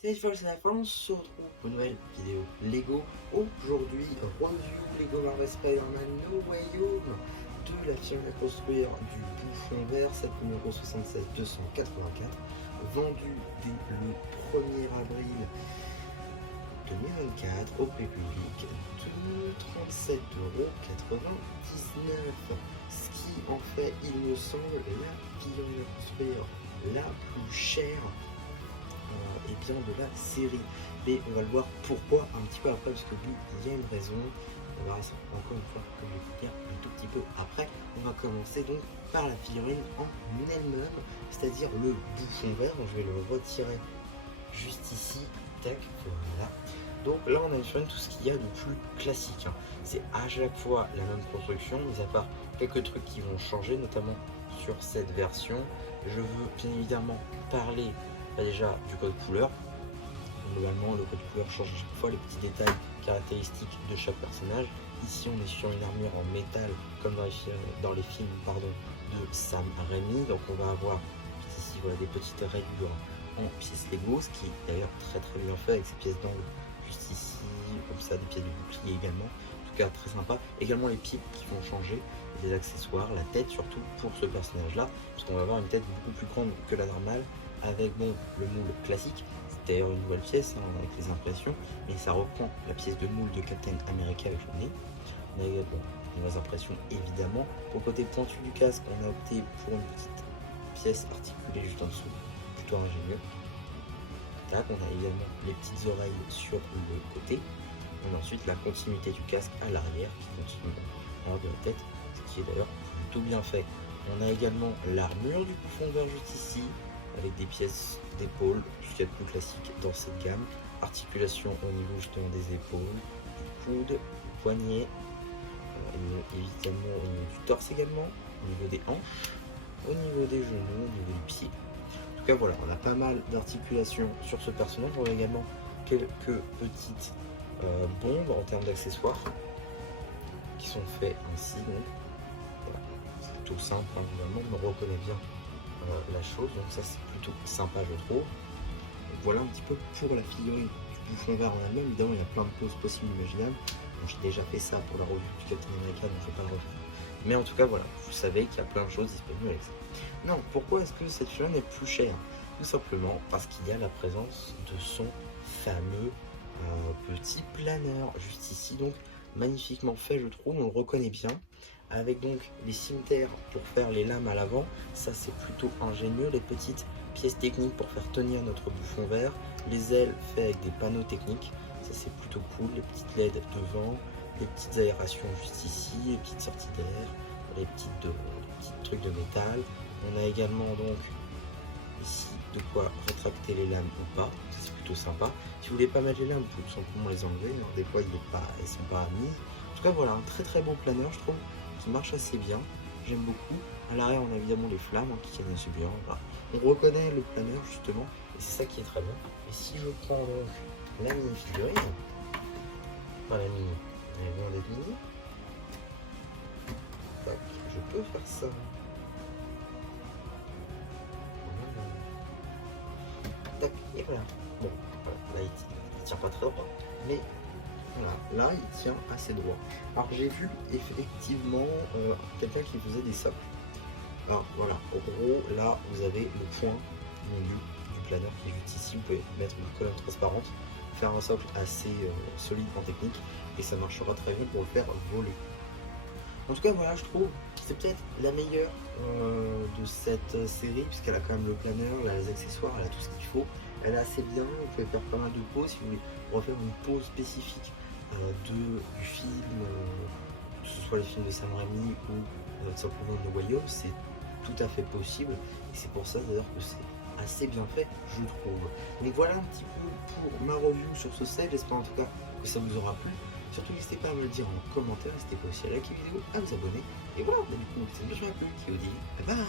Salut, c'est la fin, on se retrouve pour une nouvelle vidéo Lego. Aujourd'hui, review Lego Marvel Spider-Man No Way Home de la firme à construire du bouffon vert, set numéro 76284, vendu dès le 1er avril 2024 au prix public de 37,99 €, ce qui en fait, il me semble, la firme à construire la plus chère et bien de la série. Mais on va le voir pourquoi un petit peu après, parce que oui, il y a une raison. On verra ça encore une fois, comme je vais vous dire un tout petit peu après. On va commencer donc par la figurine en elle-même, c'est-à-dire le bouffon vert. Donc je vais le retirer juste ici. Tac, voilà. Donc là on a une figurine, tout ce qu'il y a de plus classique, hein. C'est à chaque fois la même construction, mis à part quelques trucs qui vont changer, notamment sur cette version. Je veux bien évidemment parler déjà du code couleur. Globalement, le code couleur change à chaque fois, les petits détails caractéristiques de chaque personnage. Ici, on est sur une armure en métal, comme dans les films de Sam Raimi. Donc, on va avoir ici voilà, des petites rayures en pièces Lego, ce qui est d'ailleurs très très bien fait avec ces pièces d'angle juste ici, comme ça, des pièces de bouclier également. En tout cas, très sympa. Également les pieds qui vont changer, des accessoires, la tête surtout pour ce personnage-là, parce qu'on va avoir une tête beaucoup plus grande que la normale, avec bon, le moule classique. C'est d'ailleurs une nouvelle pièce avec les impressions, mais ça reprend la pièce de moule de Captain America avec le nez. On a également de nouvelles impressions évidemment. Pour le côté pointu du casque, on a opté pour une petite pièce articulée juste en dessous, plutôt ingénieux. Tac, on a également les petites oreilles sur le côté. On a ensuite la continuité du casque à l'arrière qui continue à de la tête, ce qui est d'ailleurs plutôt bien fait. On a également l'armure du bouffon vert juste ici, avec des pièces d'épaule, ce qu'il y a de plus classique dans cette gamme. Articulation au niveau justement des épaules, du coude, du poignet, évidemment au niveau du torse également, au niveau des hanches, au niveau des genoux, au niveau des pieds. En tout cas voilà, on a pas mal d'articulations sur ce personnage. On a également quelques petites bombes en termes d'accessoires qui sont faits ainsi. Donc voilà, c'est plutôt simple, hein, normalement on reconnaît bien la chose, donc ça c'est plutôt sympa je trouve. Donc, voilà un petit peu pour la figurine du bouffon vert en elle-même. Évidemment il y a plein de poses possibles imaginables. Bon, j'ai déjà fait ça pour la revue du Captain America, donc je ne vais pas le refaire. Mais en tout cas voilà, vous savez qu'il y a plein de choses disponibles avec ça. Non, pourquoi est-ce que cette figurine est plus chère? Tout simplement parce qu'il y a la présence de son fameux petit planeur juste ici, donc magnifiquement fait je trouve, on le reconnaît bien, avec donc les cimetères pour faire les lames à l'avant, ça c'est plutôt ingénieux, les petites pièces techniques pour faire tenir notre bouffon vert, les ailes faites avec des panneaux techniques, ça c'est plutôt cool, les petites LED devant, les petites aérations juste ici, les petites sorties d'air, les petits trucs de métal. On a également donc ici de quoi rétracter les lames ou pas, ça c'est plutôt sympa. Si vous voulez pas mettre les lames, vous pouvez tout simplement les enlever, alors des fois elles sont pas mises. En tout cas voilà, un très très beau planeur je trouve, qui marche assez bien, j'aime beaucoup. À l'arrière on a évidemment les flammes qui tiennent assez bien, voilà. On reconnaît le planeur justement, et c'est ça qui est très bien. Et si je prends donc la mini figurine, enfin la mini, elle est loin d'être mini, tac, je peux faire ça. Tac, et voilà. Bon, voilà, là il tient pas très droit, mais voilà, là il tient assez droit. Alors j'ai vu effectivement quelqu'un qui faisait des socles. Alors voilà, au gros là vous avez le point milieu du planeur qui est juste ici. Vous pouvez mettre une colonne transparente, faire un socle assez solide en technique, et ça marchera très bien pour le faire voler. En tout cas voilà, je trouve que c'est peut-être la meilleure de cette série, puisqu'elle a quand même le planeur, elle a les accessoires, elle a tout ce qu'il faut, elle est assez bien. Vous pouvez faire pas mal de pauses si vous voulez refaire une pause spécifique du film, que ce soit les films de Sam Raimi ou simplement No Way Home, c'est tout à fait possible, et c'est pour ça d'ailleurs que c'est assez bien fait je trouve. Donc voilà un petit peu pour ma review sur ce set, j'espère en tout cas que ça vous aura plu. Surtout n'hésitez pas à me le dire en commentaire, n'hésitez pas aussi à liker la vidéo, à vous abonner, et voilà, du coup c'est bien plu qui vous dit bye bye.